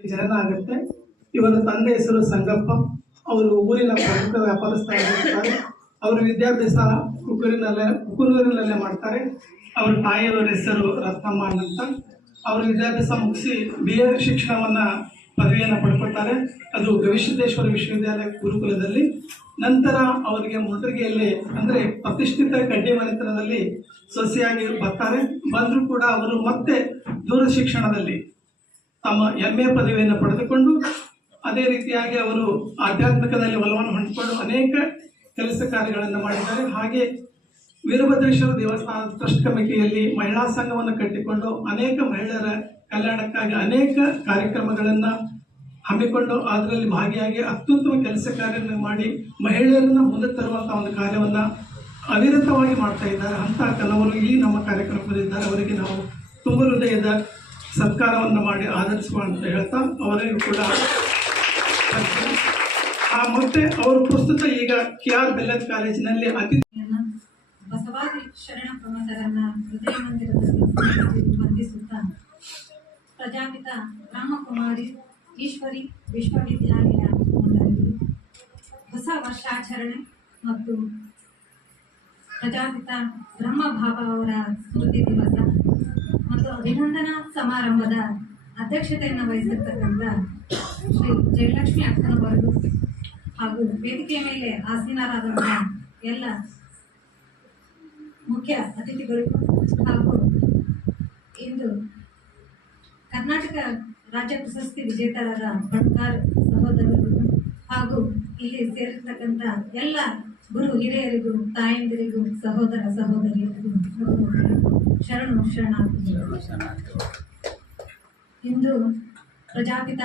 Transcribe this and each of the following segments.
ಜನನ ಆಗುತ್ತೆ. ಇವರ ತಂದೆ ಹೆಸರು ಸಂಗಪ್ಪ. ಅವರು ಊರಿನ ಪ್ರಮುಖ ವ್ಯಾಪಾರಸ್ಥರಾಗಿರ್ತಾರೆ. ಅವರು ವಿದ್ಯಾಭ್ಯಾಸ ಕುಕನೂರಿನಲ್ಲೇ ಮಾಡ್ತಾರೆ. ಅವರ ತಾಯಿಯವರ ಹೆಸರು ರತ್ನಮ್ಮ ಅಂತ. ಅವರು ವಿದ್ಯಾಭ್ಯಾಸ ಮುಗಿಸಿ BA ಶಿಕ್ಷಣವನ್ನು ಪದವಿಯನ್ನು ಪಡ್ಕೊಳ್ತಾರೆ. ಅದು ಗವಿಸಿದ್ದೇಶ್ವರ ವಿಶ್ವವಿದ್ಯಾಲಯ ಗುರುಕುಲದಲ್ಲಿ. ನಂತರ ಅವರಿಗೆ ಮುಂಡ್ರಿಗೆಯಲ್ಲಿ ಅಂದರೆ ಪ್ರತಿಷ್ಠಿತ ಕಡ್ಡಿ ಮನೆತನದಲ್ಲಿ ಸೊಸೆಯಾಗಿ ಬರ್ತಾರೆ. ಬಂದರೂ ಕೂಡ ಅವರು ಮತ್ತೆ ದೂರ ಶಿಕ್ಷಣದಲ್ಲಿ ತಮ್ಮ MA ಪದವಿಯನ್ನು ಪಡೆದುಕೊಂಡು ಅದೇ ರೀತಿಯಾಗಿ ಅವರು ಆಧ್ಯಾತ್ಮಿಕದಲ್ಲಿ ಒಲವನ್ನು ಹೊಂದಿಕೊಂಡು ಅನೇಕ ಕೆಲಸ ಕಾರ್ಯಗಳನ್ನು ಮಾಡಿದ್ದಾರೆ. ಹಾಗೆ ವೀರಭದ್ರೇಶ್ವರ ದೇವಸ್ಥಾನದ ಟ್ರಸ್ಟ್ ಕಮಿಟಿಯಲ್ಲಿ ಮಹಿಳಾ ಸಂಘವನ್ನು ಕಟ್ಟಿಕೊಂಡು ಅನೇಕ ಮಹಿಳೆಯರ ಕಲ್ಯಾಣಕ್ಕಾಗಿ ಅನೇಕ ಕಾರ್ಯಕ್ರಮಗಳನ್ನು ಹಮ್ಮಿಕೊಂಡು ಅದರಲ್ಲಿ ಭಾಗಿಯಾಗಿ ಅತ್ಯುತ್ತಮ ಕೆಲಸ ಕಾರ್ಯವನ್ನು ಮಾಡಿ ಮಹಿಳೆಯರನ್ನು ಮುಂದೆ ತರುವಂಥ ಒಂದು ಕಾರ್ಯವನ್ನು ಅವಿರತವಾಗಿ ಮಾಡ್ತಾ ಇದ್ದಾರೆ. ಅಂತಹ ಕೆಲವರು ಇಲ್ಲಿ ನಮ್ಮ ಕಾರ್ಯಕ್ರಮದಲ್ಲಿದ್ದಾರೆ. ಅವರಿಗೆ ನಾವು ತುಂಬ ಹೃದಯದ ಸತ್ಕಾರವನ್ನು ಮಾಡಿ ಆಧರಿಸುವ ಅಂತ ಹೇಳ್ತಾ ಅವರಿಗೂ ಕೂಡ ಮತ್ತೆ ಅವರು ಪ್ರಸ್ತುತ ಈಗ KR ಬೆಲ್ಲದ ಕಾಲೇಜಿನಲ್ಲಿ ಬಸವಾದಿ ಶರಣ ಪ್ರಮಥರನ್ನ ಹೃದಯ ಮಂದಿರದಲ್ಲಿ ವಂದಿಸುತ್ತಾ ಪ್ರಜಾಪಿತ ಬ್ರಹ್ಮಕುಮಾರಿ ಈಶ್ವರಿ ವಿಶ್ವವಿದ್ಯಾಲಯ ಮಂಡಳಿ ಹೊಸ ವರ್ಷಾಚರಣೆ ಮತ್ತು ಪ್ರಜಾಪಿತ ಬ್ರಹ್ಮಭಾವ ಅವರ ಸ್ಮೃತಿ ದಿವಸ ಮತ್ತು ಅಭಿನಂದನಾ ಸಮಾರಂಭದ ಅಧ್ಯಕ್ಷತೆಯನ್ನು ವಹಿಸಿರ್ತಕ್ಕಂಥ ಶ್ರೀ ಜಯಲಕ್ಷ್ಮಿ ಅಕ್ಕನವರದು ಹಾಗೂ ವೇದಿಕೆಯ ಮೇಲೆ ಆಸೀನರಾದಂಥ ಎಲ್ಲ ಮುಖ್ಯ ಅತಿಥಿಗಳಿಗೂ ಹಾಗೂ ಇಂದು ಕರ್ನಾಟಕ ರಾಜ್ಯ ಪ್ರಶಸ್ತಿ ವಿಜೇತರಾದ ಬಣ್ಕಾರ್ ಸಹೋದರರಿಗೂ ಹಾಗೂ ಇಲ್ಲಿ ಸೇರಿರ್ತಕ್ಕಂಥ ಎಲ್ಲ ಗುರು ಹಿರಿಯರಿಗೂ ತಾಯಂದಿರಿಗೂ ಸಹೋದರ ಸಹೋದರಿಯರಿಗೂ ಶರಣು ಶರಣಾರ್ಥಿಗಳು. ಇಂದು ಪ್ರಜಾಪಿತ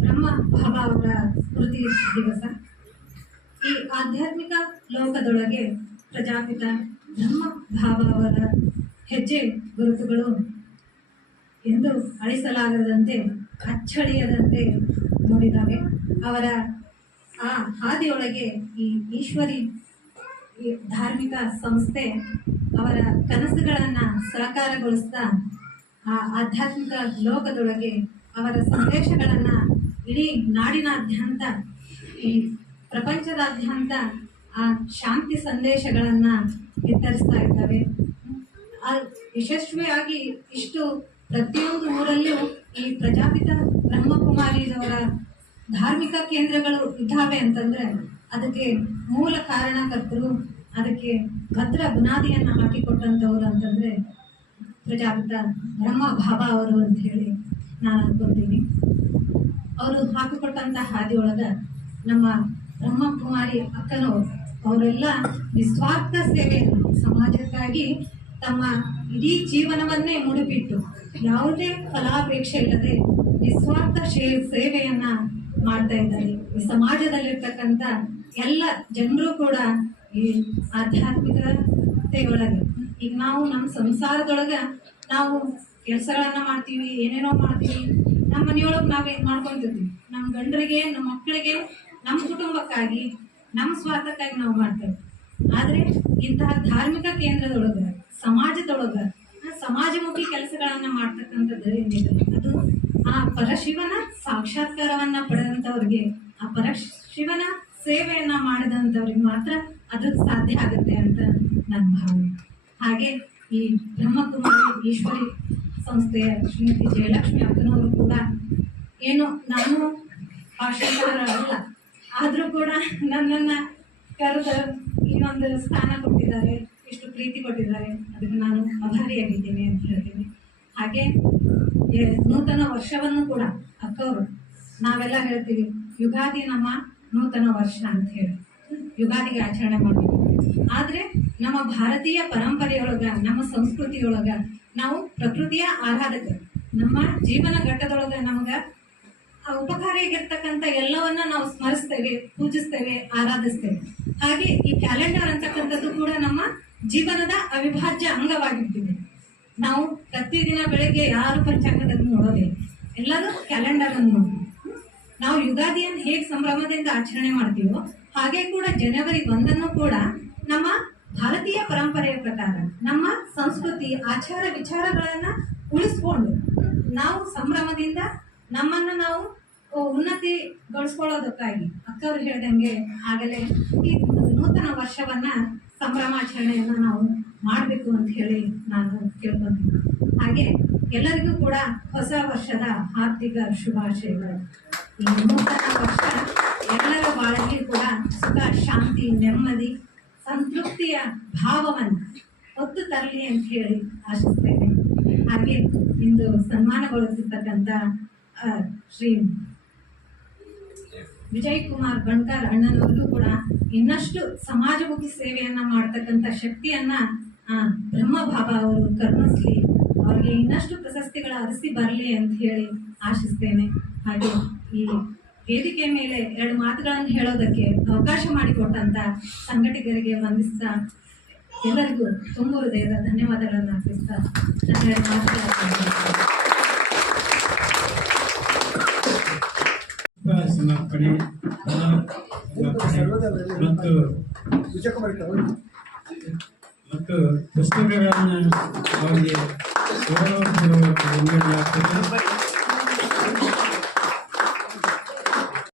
ಬ್ರಹ್ಮ ಭಾವ ಅವರ ಸ್ಮೃತಿ ದಿವಸ. ಈ ಆಧ್ಯಾತ್ಮಿಕ ಲೋಕದೊಳಗೆ ಪ್ರಜಾಪಿತ ಬ್ರಹ್ಮ ಭಾವ ಅವರ ಹೆಜ್ಜೆ ಗುರುತುಗಳು ಎಂದು ಅಳಿಸಲಾಗದಂತೆ ಅಚ್ಚಳಿಯದಂತೆ ಮೂಡಿದ್ದಾವೆ. ಅವರ ಆ ಹಾದಿಯೊಳಗೆ ಈ ಈಶ್ವರಿ ಧಾರ್ಮಿಕ ಸಂಸ್ಥೆ ಅವರ ಕನಸುಗಳನ್ನು ಸಾಕಾರಗೊಳಿಸ್ತಾ ಆ ಆಧ್ಯಾತ್ಮಿಕ ಲೋಕದೊಳಗೆ ಅವರ ಸಂದೇಶಗಳನ್ನು ಇಡೀ ನಾಡಿನಾದ್ಯಂತ ಈ ಪ್ರಪಂಚದಾದ್ಯಂತ ಆ ಶಾಂತಿ ಸಂದೇಶಗಳನ್ನು ವಿತರಿಸ್ತಾ ಇದ್ದಾವೆ. ಯಶಸ್ವಿಯಾಗಿ ಇಷ್ಟು ಪ್ರತಿಯೊಂದು ಊರಲ್ಲೂ ಈ ಪ್ರಜಾಪಿತ ಬ್ರಹ್ಮಕುಮಾರಿಯವರ ಧಾರ್ಮಿಕ ಕೇಂದ್ರಗಳು ಇದ್ದಾವೆ ಅಂತಂದರೆ ಅದಕ್ಕೆ ಮೂಲ ಕಾರಣಕರ್ತರು, ಅದಕ್ಕೆ ಭದ್ರ ಬುನಾದಿಯನ್ನು ಹಾಕಿಕೊಟ್ಟಂಥವ್ರು ಅಂತಂದರೆ ಪ್ರಜಾಪಿತ ಬ್ರಹ್ಮ ಭಾವ ಅವರು ಅಂತ ಹೇಳಿ ನಾನು ಅನ್ಕೊತೀನಿ. ಅವರು ಹಾಕಿಕೊಟ್ಟಂಥ ಹಾದಿಯೊಳಗೆ ನಮ್ಮ ಬ್ರಹ್ಮಕುಮಾರಿ ಅಕ್ಕನವರು ಅವರೆಲ್ಲ ನಿಸ್ವಾರ್ಥ ಸೇವೆಯನ್ನು ಸಮಾಜಕ್ಕಾಗಿ ತಮ್ಮ ಇಡೀ ಜೀವನವನ್ನೇ ಮುಡಿಪಿಟ್ಟು ಯಾವುದೇ ಫಲಾಪೇಕ್ಷೆ ಇಲ್ಲದೆ ನಿಸ್ವಾರ್ಥ ಸೇವೆಯನ್ನು ಮಾಡ್ತಾ ಇದ್ದಾರೆ. ಈ ಸಮಾಜದಲ್ಲಿರ್ತಕ್ಕಂಥ ಎಲ್ಲ ಜನರು ಕೂಡ ಈ ಆಧ್ಯಾತ್ಮಿಕತೆಯೊಳಗೆ ಈಗ ನಾವು ನಮ್ಮ ಸಂಸಾರದೊಳಗೆ ನಾವು ಕೆಲಸಗಳನ್ನು ಮಾಡ್ತೀವಿ, ಏನೇನೋ ಮಾಡ್ತೀವಿ. ನಮ್ಮ ಮನೆಯೊಳಗೆ ನಾವೇನು ಮಾಡ್ಕೊತಿರ್ತೀವಿ, ನಮ್ಮ ಗಂಡರಿಗೆ, ನಮ್ಮ ಮಕ್ಕಳಿಗೆ, ನಮ್ಮ ಕುಟುಂಬಕ್ಕಾಗಿ, ನಮ್ಮ ಸ್ವಾರ್ಥಕ್ಕಾಗಿ ನಾವು ಮಾಡ್ತೇವೆ. ಆದರೆ ಇಂತಹ ಧಾರ್ಮಿಕ ಕೇಂದ್ರದೊಳಗೆ ಸಮಾಜದೊಳಗೆ ಸಮಾಜಮುಖಿ ಕೆಲಸಗಳನ್ನು ಮಾಡ್ತಕ್ಕಂಥದ್ದು ಏನಿದೆ ಅದು ಆ ಪರಶಿವನ ಸಾಕ್ಷಾತ್ಕಾರವನ್ನು ಪಡೆದಂಥವ್ರಿಗೆ, ಆ ಪರಶಿವನ ಸೇವೆಯನ್ನು ಮಾಡಿದಂಥವ್ರಿಗೆ ಮಾತ್ರ ಅದು ಸಾಧ್ಯ ಆಗುತ್ತೆ ಅಂತ ನನ್ನ ಭಾವನೆ. ಹಾಗೆ ಈ ಬ್ರಹ್ಮಕುಮಾರಿ ಈಶ್ವರಿ ಸಂಸ್ಥೆಯ ಶ್ರೀಮತಿ ಜಯಲಕ್ಷ್ಮಿ ಅಕ್ಕನವರು ಕೂಡ ಏನು ನಾನು ಭಾಷಣಕಾರರಲ್ಲ, ಆದರೂ ಕೂಡ ನನ್ನನ್ನು ಕರೆದು ಈ ಒಂದು ಸ್ಥಾನ ಕೊಟ್ಟಿದ್ದಾರೆ, ಇಷ್ಟು ಪ್ರೀತಿ ಕೊಟ್ಟಿದ್ದಾರೆ, ಅದಕ್ಕೆ ನಾನು ಆಭಾರಿಯಾಗಿದ್ದೀನಿ ಅಂತ ಹೇಳ್ತೀನಿ. ಹಾಗೆ ನೂತನ ವರ್ಷವನ್ನು ಕೂಡ ಅಕ್ಕವರು ನಾವೆಲ್ಲ ಹೇಳ್ತೀವಿ ಯುಗಾದಿ ನಮ್ಮ ನೂತನ ವರ್ಷ ಅಂತ ಹೇಳಿ ಯುಗಾದಿಗೆ ಆಚರಣೆ ಮಾಡಬೇಕು. ಆದರೆ ನಮ್ಮ ಭಾರತೀಯ ಪರಂಪರೆಯೊಳಗೆ, ನಮ್ಮ ಸಂಸ್ಕೃತಿಯೊಳಗೆ ನಾವು ಪ್ರಕೃತಿಯ ಆರಾಧಕರು. ನಮ್ಮ ಜೀವನ ಘಟ್ಟದೊಳಗೆ ನಮ್ಗೆ ಉಪಕಾರಿಯಾಗಿರ್ತಕ್ಕಂಥ ಎಲ್ಲವನ್ನ ನಾವು ಸ್ಮರಿಸ್ತೇವೆ, ಪೂಜಿಸ್ತೇವೆ, ಆರಾಧಿಸ್ತೇವೆ. ಹಾಗೆ ಈ ಕ್ಯಾಲೆಂಡರ್ ಅಂತಕ್ಕಂಥದ್ದು ಕೂಡ ನಮ್ಮ ಜೀವನದ ಅವಿಭಾಜ್ಯ ಅಂಗವಾಗಿರ್ತೀವಿ. ನಾವು ಪ್ರತಿದಿನ ಬೆಳಗ್ಗೆ ಯಾರು ಪಂಚಾಂಗದಲ್ಲಿ ನೋಡೋದೇ, ಎಲ್ಲರೂ ಕ್ಯಾಲೆಂಡರ್ ಅನ್ನು ನೋಡ್ತೀವಿ. ನಾವು ಯುಗಾದಿಯನ್ನು ಹೇಗೆ ಸಂಭ್ರಮದಿಂದ ಆಚರಣೆ ಮಾಡ್ತೀವೋ ಹಾಗೆ ಕೂಡ ಜನವರಿ 1 ಕೂಡ ನಮ್ಮ ಭಾರತೀಯ ಪರಂಪರೆಯ ಪ್ರಕಾರ ನಮ್ಮ ಸಂಸ್ಕೃತಿ ಆಚಾರ ವಿಚಾರಗಳನ್ನು ಉಳಿಸ್ಕೊಂಡು ನಾವು ಸಂಭ್ರಮದಿಂದ ನಮ್ಮನ್ನು ನಾವು ಉನ್ನತಿಗೊಳಿಸ್ಕೊಳ್ಳೋದಕ್ಕಾಗಿ ಅಕ್ಕವ್ರು ಹೇಳ್ದಂಗೆ ಆಗಲೇ ಈ ನೂತನ ವರ್ಷವನ್ನ ಸಂಭ್ರಮಾಚರಣೆಯನ್ನು ನಾವು ಮಾಡಬೇಕು ಅಂತ ಹೇಳಿ ನಾನು ಕೇಳ್ಕೊಂತೀನಿ. ಹಾಗೆ ಎಲ್ಲರಿಗೂ ಕೂಡ ಹೊಸ ವರ್ಷದ ಹಾರ್ದಿಕ ಶುಭಾಶಯಗಳು. ಈ ನೂತನ ವರ್ಷ ಎಲ್ಲರ ಬಾಳಲ್ಲಿ ಕೂಡ ಸುಖ, ಶಾಂತಿ, ನೆಮ್ಮದಿ, ಸಂತೃಪ್ತಿಯ ಭಾವವನ್ನು ಹೊತ್ತು ತರಲಿ ಅಂತ ಹೇಳಿ ಆಶಿಸ್ತೇನೆ. ಹಾಗೆ ಇಂದು ಸನ್ಮಾನಗೊಳಿಸಿರ್ತಕ್ಕಂಥ ಶ್ರೀ ವಿಜಯ್ ಕುಮಾರ್ ಬಣ್ಕರ್ ಅಣ್ಣನವ್ರಿಗೂ ಕೂಡ ಇನ್ನಷ್ಟು ಸಮಾಜಮುಖಿ ಸೇವೆಯನ್ನ ಮಾಡ್ತಕ್ಕಂಥ ಶಕ್ತಿಯನ್ನ ಬ್ರಹ್ಮಬಾಬಾ ಅವರು ಕರುಣಿಸ್ಲಿ, ಅವ್ರಿಗೆ ಇನ್ನಷ್ಟು ಪ್ರಶಸ್ತಿಗಳ ಅರಸಿ ಬರಲಿ ಅಂತ ಹೇಳಿ ಆಶಿಸ್ತೇನೆ. ಹಾಗೆ ಈ ವೇದಿಕೆ ಮೇಲೆ 2 ಮಾತುಗಳನ್ನು ಹೇಳೋದಕ್ಕೆ ಅವಕಾಶ ಮಾಡಿಕೊಟ್ಟಂತ ಸಂಘಟಕರಿಗೆ ವಂದಿಸ್ತಾ ಎಲ್ಲರಿಗೂ ತುಂಬ ಹೃದಯದ ಧನ್ಯವಾದಗಳನ್ನು ಅರ್ಪಿಸ್ತಾ ನನ್ನ 2 ಮಾತುಗಳನ್ನು ಸಮರ್ಪಣೆ ಮತ್ತು ಪುಸ್ತಕಗಳನ್ನು ಅವರಿಗೆ ಗೌರವಪೂರ್ವಕ ನೀಡಲಾಗ್ತದೆ.